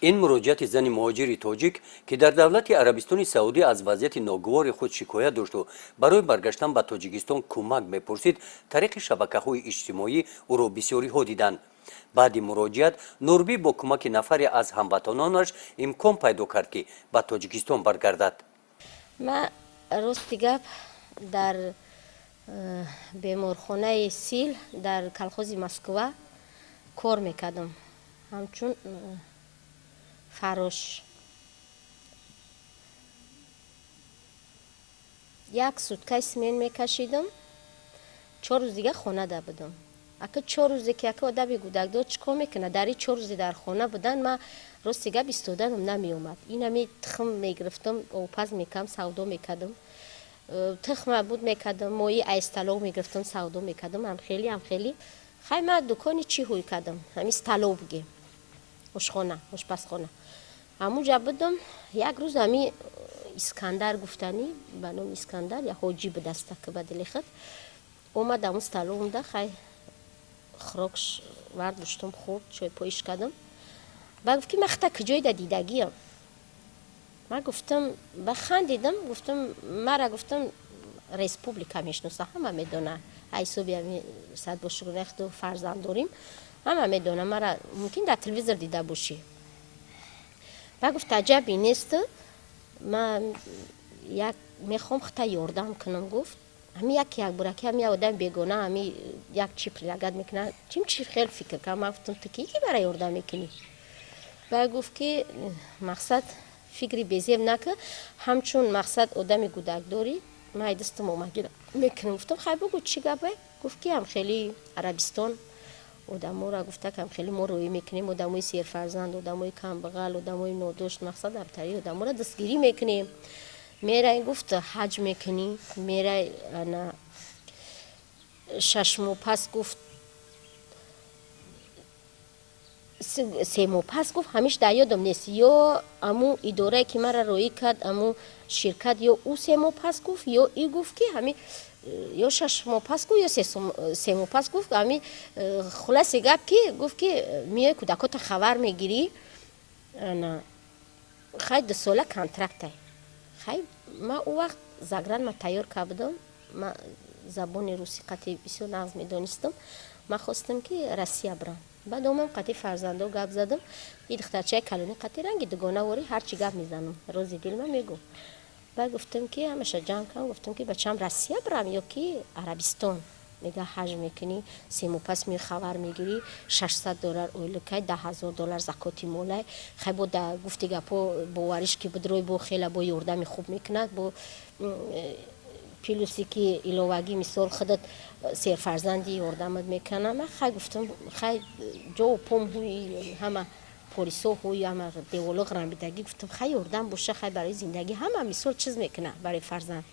این مراجعت زن مهاجر تاجیک که در دولت عربستان سعودی از وضعیت ناگوار خود شکایت داشت و برای برگشتن به تاجیکستان کمک می‌پرسید، طریق شبکه‌های اجتماعی او را بسیاری‌ها دیدند. بعد مراجعت نوربی با کمک نفری از هموطنانش امکان پیدا کرد که به تاجیکستان برگردد. ما راستی گپ در بیمارخانه سیل در کلخوز مسکو کار میکردم، همچون فراش. یک سوتکه سمین میکشیدم، 4 روز دیگه خانه ده بودم. اگه 4 روزی که یک آدمی گودکدار چیکار میکنه در این 4 روزی در خانه بودن، ما راستی گپ ایستادنم نمی اومد. اینمی تخم میگرفتم، آبپز میکردم، سودا میکردم. تخم بود میکردم، مایی ایستالو میگرفتم، سودا میکردم. هم خیلی من دکانی چی هوی کردم، همین استالو بگیم، آشپزخانه. همونجا بودم. یک روز همین اسکندر گفتنی، به نام اسکندر یا حاجی به دسته که بدلی خود اومد اون استالو اونده، خیلی خراکش ورد بشتم، خورد، چای پایش کردم. بعد گفت که من خطا کجای ده دیدگیم. من گفتم بخندیدم، گفتم مرا گفتم ریسپوبلیکا میشناسه، همه میدونه ایسوبی همی صد باشگونخت و فرزند داریم، همه میدونه مرا ممکن در تلویزیون دیده باشی. بعد گفت عجبی نیست، من یک میخوام خطا یاردم کنم. گفت همین یک برکی همین آدم بیگانه همین یک چیپ لگد میکنه، چی خیلی فکر کنم. من گفتم تو کی برای یاردم میکنی؟ بعد گفت که مقصد فکری بیزیم نکه، همچون مقصد آدمی گودک داری، من دستم اومد میکنم. گفتم خیلی بگو چی گپه؟ گفت که هم خیلی عربستان آدم‌ها را گفته که هم خیلی ما روی میکنیم، آدمای سیر فرزند، آدمای کم بغل، آدمای ناداشت، مقصد در طریق آدم‌ها را دستگیری میکنیم. میره گفت حج میکنی، میره انا 6 ماه پس گفت 3 ماه پس گفت همیش در یادم نیست، یا امو اداره که مرا روی کرد امو شرکت، یا او 3 ماه پس گفت، یا ای گفت که همین یا 6 ماه پس گفت یا 3 ماه پس گفت. همین خلاصه گپ که گفت که میای کودکات خبر میگیری، انا خیلی 2 ساله کانترکت. خیلی ما او وقت زگران ما تیار کردم، ما زبان روسی قطعی بسیار نغز میدانستم. ما خواستم که روسیه برم. بعد اومم قطعی فرزنده گپ زدم، این دخترچه کلونی قطعی رنگی دگانه واری هرچی گپ میزنم روزی دل من میگو. بعد گفتم که همشه جمع کنم، گفتم که بچم روسیه برم یا که عربستان. میگه حج میکنی 3 ماه پس می خبر میگیری، $600 اولکای، $10,000 زکاتی مولای. خیلی با گفتی گپا باوریش که بدروی با خیلی با یاردم خوب میکند، با پیلوسی که ایلوواگی مثال خودت سیر فرزندی یاردمت میکنه. من خیلی گفتم خیلی جو پم هوی همه پلیسا هوی همه دیولو غرامبیدگی، گفتم خیلی یاردم باشه، خیلی برای زندگی همه مثال چیز میکنه برای فرزند.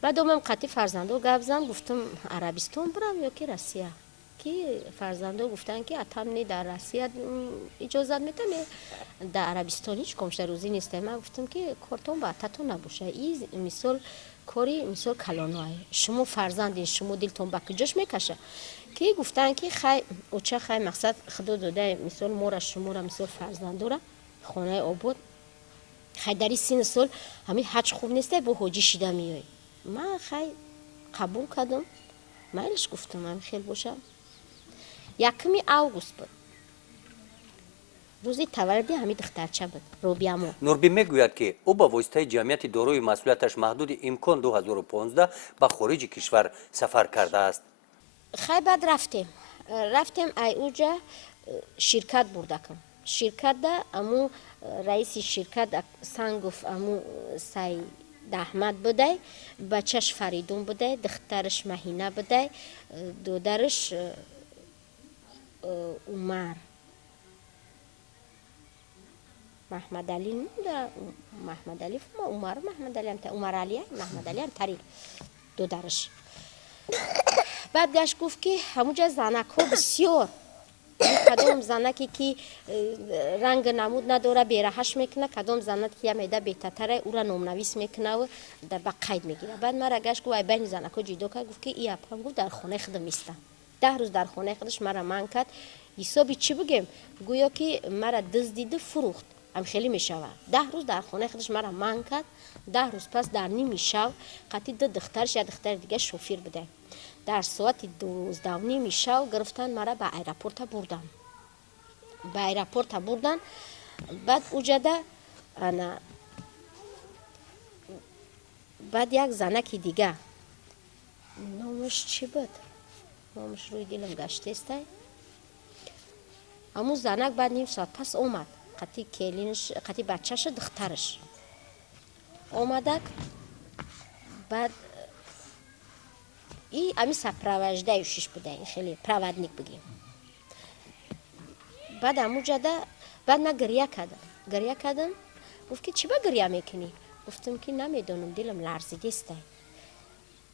بعد اومم قطعی فرزندو گپ زدم، گفتم عربستان برم یا که روسیه. که فرزندو گفتن که اتم در روسیه اجازت میتم، در عربستان هیچ کمش روزی نیست. من گفتم که کارتون با اتتون نباشه، این مثال کاری مثال کلانوه، شما فرزندین، شما دلتون با کجاش میکشه. که گفتن که خیلی اوچه خیلی مقصد خدا داده مثال ما را شما را مثال فرزندو را خانه آباد خیلی در این سن سال همین حج خوب نیسته با حاجی شیده میای. من خیلی قبول کردم، مایلش گفتم من خیلی باشم. 1 اوگوست بود، روزی تولد همین دخترچه بود، روبیامو. نوربی میگوید که او با واسطه جمعیت دارای مسئولیتش محدود امکان 2015 به خارج کشور سفر کرده است. خیلی بعد رفتیم ای اوجا شرکت بردکم. شرکت ده امو رئیس شرکت سنگوف امو سعید احمد بوده، بچهش فریدون بوده، دخترش مهینه بوده، دودرش عمر محمد علی نمیده، محمد علی عمر محمد علی عمر علی محمد علی هم تری دودرش. بعد گشت گفت که همونجا زنک ها بسیار، کدام زنکی که رنگ نمود نداره بیرهش میکنه، کدام زنکی که میده بیتتره او را نامنویس میکنه و در با قید میگیره. بعد مرا گشت گفت بین زنک ها جدا کرد، گفت که ای اپام گفت در خانه خودم میستم. 10 روز در خانه خودش مرا من کرد. حسابی چی بگیم؟ گویا که مرا دزدیده فروخت هم خیلی می شود 10 روز در خانه خودش مرا منع کرد 10 روز پس در نیمی شب قطعی دخترش یا دختر دیگه شوفیر بده در ساعت 12 و نیمی شب گرفتن مرا به ایرپورت بردن به ایرپورت بردن بعد اوجده انا بعد یک زنکی دیگه نامش چی بود نامش روی دلم گشته است همون زنک بعد نیم ساعت پس اومد قطعی کلینش قطعی بچهش دخترش اومدک بعد این امی سپروژده و شش بوده این خیلی پرودنیک بگیم بعد همون جده بعد من گریه کردم گفت که چی با گریه میکنی گفتم که نمیدونم دلم لرزیده است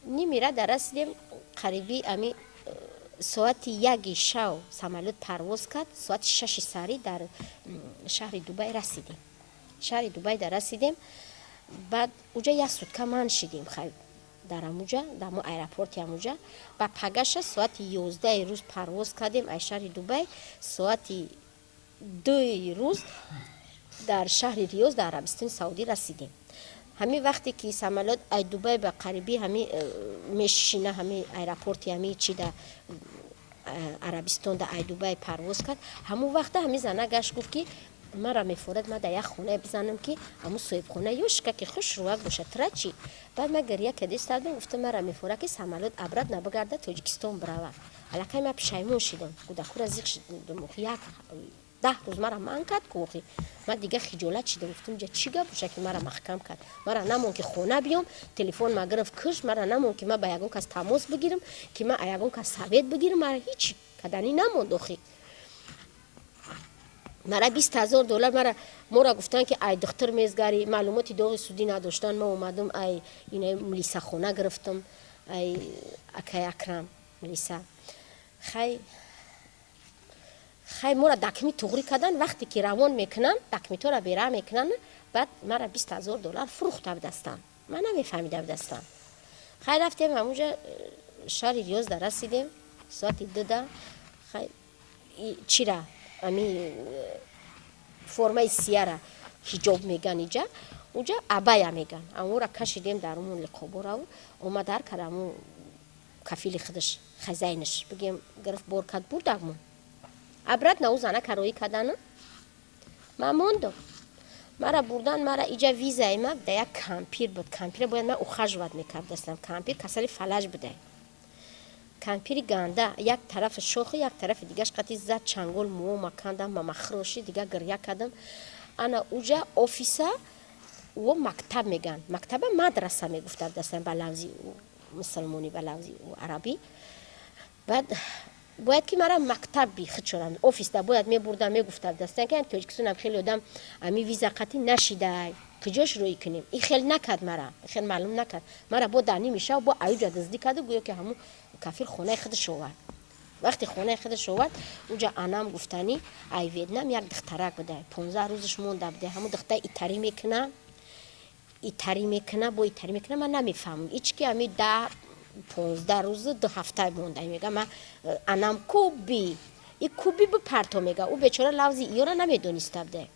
نیمیره در رسیدیم قریبی امی ساعت 1 شب سمالت پرواز کرد ساعت 6 سری در شهر دوبای رسیدیم شهر دوبای در رسیدیم بعد اونجا یک سوتکه من شدیم خیلی در اموجا در مو ایرپورت اموجا و پگش ساعت 11 روز پرواز کردیم از شهر دوبای ساعت 2 روز در شهر ریاض در عربستان سعودی رسیدیم همین وقتی که سمالات ای دوبای به قریبی همین میشینه همین ایرپورتی همین چی در عربستان در ای دوبای پرواز کرد همون وقت همین زنه گشت گفت که مرا میفورد من در یک خونه بزنم که همون صاحب خونه یوشکه که خوش روک باشه ترا چی بعد من گریه کردم استادم گفتم مرا میفورد که سمالات ابرد نبگرده تاجیکستان بروه الکی من پشیمون شدم کودکور از یک 10 روز مرا من کرد کوخی من دیگه خجالت شدم گفتم جا چی گپ باشه که مرا محکم کرد مرا نمون که خونه بیام تلفن ما گرفت کش مرا نمون که من با یگون کس تماس بگیرم که من یگون کس ثابت بگیرم مرا هیچ کدانی نموند اخی مرا 20000 دلار مرا گفتن که ای دختر میزگاری معلوماتی داغ سودی نداشتن من اومدم ای این ملیسا خونه گرفتم ای اکای اکرم ملیسا خیلی مرا دکمی توغری کردن وقتی که روان میکنن دکمی تو را بیره میکنن بعد مرا 20000 دلار فروخته بدستم من نمیفهمیده بدستم خیلی رفتیم همونجا شهر ریاض در رسیدیم ساعت 2 خیلی چی را امی فرمای سیاه را حجاب میگن اینجا اونجا عبایا میگن اما را کشیدیم در اون لقابو را اومد هر کرمون کفیل خودش خزینش بگیم گرفت برکت بردگمون ابرد نو زنه کروی کردن من موندم مرا بردن مرا اینجا ویزا ایمک در یک کمپیر بود کمپیر باید من او خجوت میکردستم کمپیر کسری فلج بوده کمپیر گنده یک طرف شوخ یک طرف دیگهش قطعی زد چنگل مو مکندم و مخروشی دیگه گریه کردم انا اونجا اوفیسا و مکتب میگن مکتب مدرسه میگفتن دستم به لفظی مسلمانی به لفظی عربی بعد باید که مرا مکتب بی خود شدم اوفیس دا باید می بردم می گفتم دستن که تاجیکستان هم خیلی آدم امی ویزا قطعی نشیده کجاش روی کنیم این خیلی نکرد مرا خیلی معلوم نکرد مرا با دانی میشه و با ایوجا دزدی کرد گویا که همون کفیل خونه خودش آورد وقتی خونه خودش آورد اونجا انام گفتنی ای ویدنام یک دخترک بوده 15 روزش مونده بوده همون دختر ایتری میکنه با ایتری میکنه من نمیفهمم هیچ کی امی 15 روز 2 هفته مونده میگه من انام کوبی این کوبی به پرتو میگه او بیچاره لفظی ایو را نمیدونسته بوده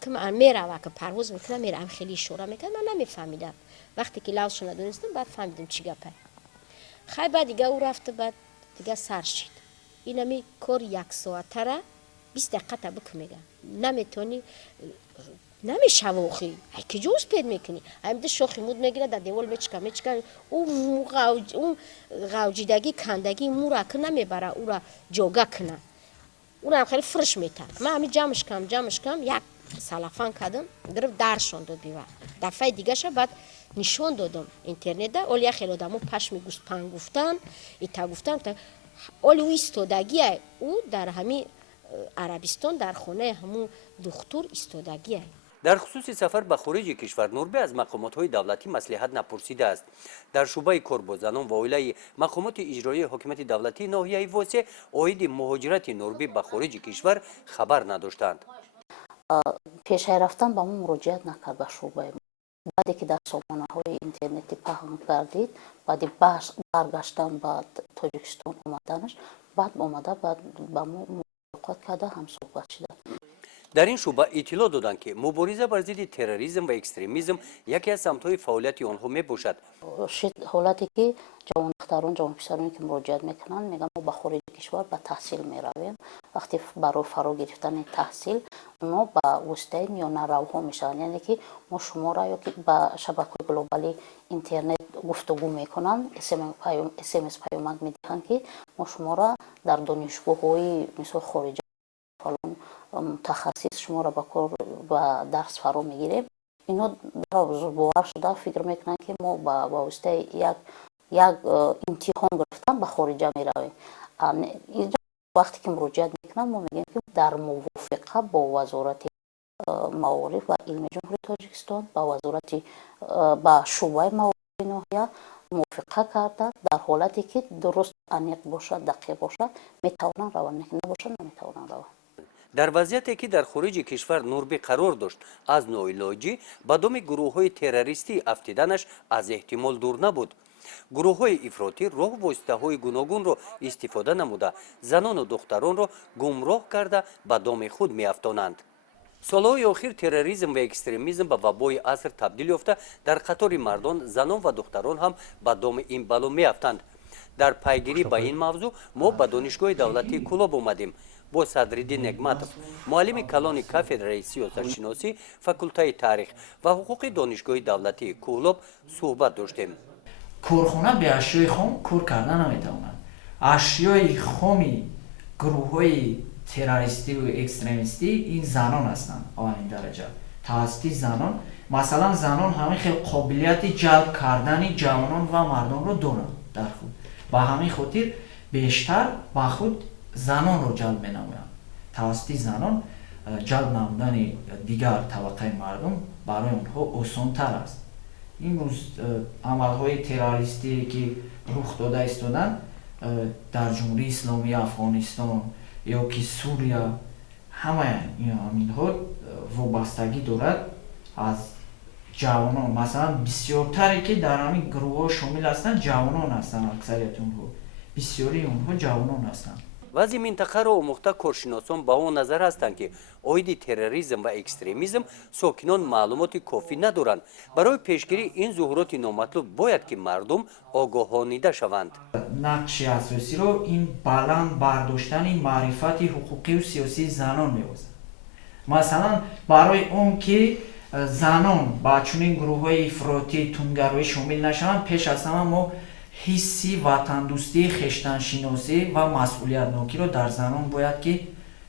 که من میره که پرواز میکنه میره خیلی شورا میکنه من نمیفهمیدم وقتی که لفظشو ندونستم بعد فهمیدم چی گپه خیلی بعد دیگه او رفته بعد دیگه سر شد اینمی کار 1 ساعته را 20 دقیقه تا بک میگه نمیتونی نمیشه واقعی که جوز پید میکنی همین شوخی مود میگیره در دیوال میچکه اون غوجیدگی کندگی مو را که نمیبره او را جوگه کنه اون هم خیلی فرش میتر من همین جمعش کم یک سلفان کردم گرفت درشان داد بیوه دفعه دیگه شد بعد نشان دادم اینترنت ده اول یک خیلی آدمو پش میگوست پنگ گفتن ایتا گفتن اول او ایستادگیه او در همین عربستان در خونه همون دختور ایستادگیه در خصوص سفر به خارج کشور نوربی از مقامات‌های دولتی مصلحت نپرسیده است. در شعبه کار با زنان و اولیای مقامات اجرایی حکومت دولتی ناحیه واسه عاید مهاجرت نوربی به خارج کشور خبر نداشتند. پیش رفتن با ما مراجعت نکرد به شعبه بعدی که در سامانه‌های اینترنتی پخش کردید بعد برگشتن به تاجیکستان اومدنش بعد اومده بعد با ما صحبت کرده هم صحبت شده. дар ин шӯъба иттилоъ доданд ки мубориза бар зидди терроризм ва экстремизм яке аз самтҳои фаъолияти онҳо мебошад. حالتی که جوان دختران جوان پسرانی که مراجعت میکنن میگن ما به خارج کشور به تحصیل میرویم. وقتی برای فرا گرفتن تحصیل اونا به واسطه میانه روها میشن، یعنی که ما شما را یا که به شبکه گلوبالی اینترنت گفتگو میکنن SMS پیامک میدهن که ما شما را در دانشگاه های مثل خارج فلان متخصص شما را به کار و درس فرا میگیریم. اینا باور شده فکر میکنن که ما با واسطه یک امتحان گرفتن به خارج میرویم. وقتی که مراجعت میکنن ما میگیم که در موافقه با وزارت معارف و علم جمهوری تاجیکستان با وزارت با شعبه معارف ناحیه موافقه کرده در حالتی که درست عمیق باشد دقیق باشد میتوانن روان، نباشد نمیتوانن روان. дар вазъияте ки дар хориҷи кишвар нурбӣ қарор дошт аз ноилоҷӣ ба доми гурӯҳҳои террористӣ афтиданаш аз эҳтимол дур набуд. гурӯҳҳои ифротӣ роҳу воситаҳои гуногунро истифода намуда занону духтаронро гумроҳ карда ба доми худ меафтонанд. солҳои охир терроризм ва экстремизм ба вабои аср табдил ёфта дар қатори мардон занон ва духтарон ҳам ба доми ин бало меафтанд. дар пайгирӣ ба ин мавзӯъ мо ба донишгоҳи давлатии Кӯлоб омадем. با صدرالدین نعمتов معلم کلان کافدرای سیاستشناسی فاکولته تاریخ و حقوق دانشگاه دولتی کولوب صحبت داشتیم. کارخانه به اشیای خام کار کردن نمیتواند. اشیای خامی گروه‌های تروریستی و اکستریمیستی این زنان هستند. اولین درجه توسط زنان، مثلا زنان همین خیلی قابلیت جلب کردن جوانان و مردان رو دارند در خود. با همین خاطر بیشتر با خود زنان رو جلب می نمویند. توسط زنان جلب نمودن دیگر طبقه مردم برای اونها آسان تر است. این روز عملهای تروریستی که رخ داده ایستادند در جمهوری اسلامی افغانستان یا که سوریه همه این عملها وابستگی دارد از جوانان. مثلا بسیارتری که در همین گروه ها شامل هستند جوانان هستند. اکثریت اونها بسیاری اونها جوانان هستند. вазъи минтақаро омӯхта коршиносон ба он назар ҳастанд ки оиди терроризм ва экстремизм сокинон маълумоти кофӣ надоранд. барои пешгирии ин зуҳуроти номатлуб бояд ки мардум огоҳонида шаванд. нақши асосиро ин баланд бардоштани маърифати ҳуқуқию сиёсии занон мебошад. масалан барои он ки занон ба чунин гурӯҳҳои ифротии тунгароӣ шомил нашаванд, пеш аз ҳама мо ҳисси ватандӯстии хештаншиносӣ ва масъулиятнокиро дар занон бояд ки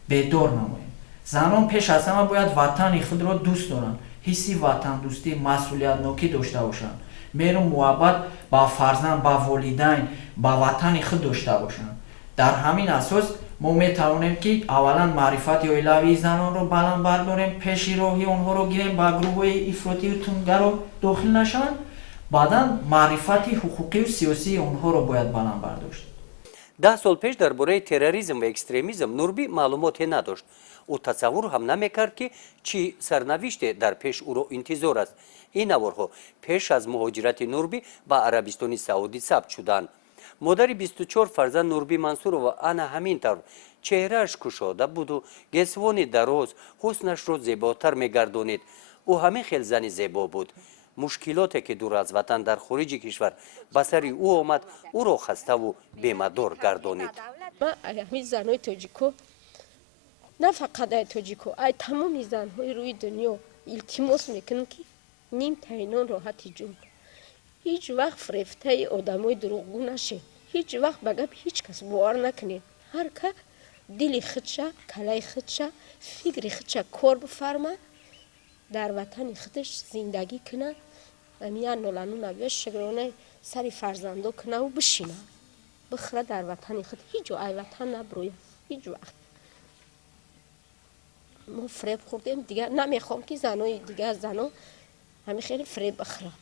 бедор намоем. занон пеш аз ҳама бояд ватани худро дӯст доранд, ҳисси ватандӯстӣ, масъулиятнокӣ дошта бошанд, меҳру муҳаббат ба фарзанд, ба волидайн, ба ватани худ дошта бошанд. дар ҳамин асос мо метавонем ки аввалан маърифати оилавии занонро баланд бардорем, пеши роҳи онҳоро гирем ба гурӯҳҳои ифротию тунгаро дохил нашаванд. баъдан маърифати ҳуқуқию сиёсии онҳоро бояд баланд бардошт. 10 сол пеш дар бораи терроризм ва экстремизм нурбӣ маълумоте надошт. ӯ тасаввур ҳам намекард ки чӣ сарнавиште дар пеш ӯро интизор аст. ин наворҳо пеш аз муҳоҷирати нурбӣ ба арабистони саудӣ сабт шуданд. модари 24 фарзанд нурбӣ мансурова ана ҳамин тавр чеҳрааш кушода буду гесвони дароз ҳуснашро зеботар мегардонид. ӯ ҳамин хел зани зебо буд. мушкилоте ки дур аз ватан дар хориҷи кишвар ба сари ӯ омад, ӯро хаставу бемадор гардонид. ман ҳамин занҳои тоҷико, на фақат ай тоҷико, ай тамоми занҳои рӯи дунё илтимос мекунам ки нимтайинон роҳати ҷун, ҳеҷ вақт фирефтаи одамои дурӯғгӯ нашед, ҳеҷ вақт ба гапи ҳеҷ кас бовар накунед. ҳар кас дили худша, калаи худша, фикри худша кор бифарма, дар ватани худаш зиндагӣ куна, амия нолану навия шукронаи сари фарзандо кунаву бишина, бихӯра дар ватани худ. ҳеҷ ҷо ай ватан набирояд, ҳеҷ вақт. мо фиреб хӯрдем, дигар намехоҳам ки занои дигар занон ҳамин хеле фиреб бихӯрам.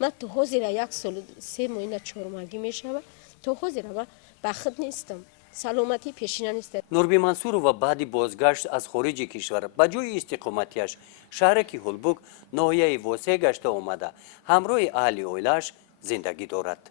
ман то ҳозира 1 соли 3 моҳина 4 моҳагӣ мешавад, то ҳозира ман ба худ нестам, саломатӣ пешина нест. нурбӣ мансурова баъди бозгашт аз хориҷи кишвар ба ҷои истиқоматиаш шаҳраки ҳулбуг ноҳияи восеъ гашта омада ҳамроҳи аҳли оилааш зиндагӣ дорад.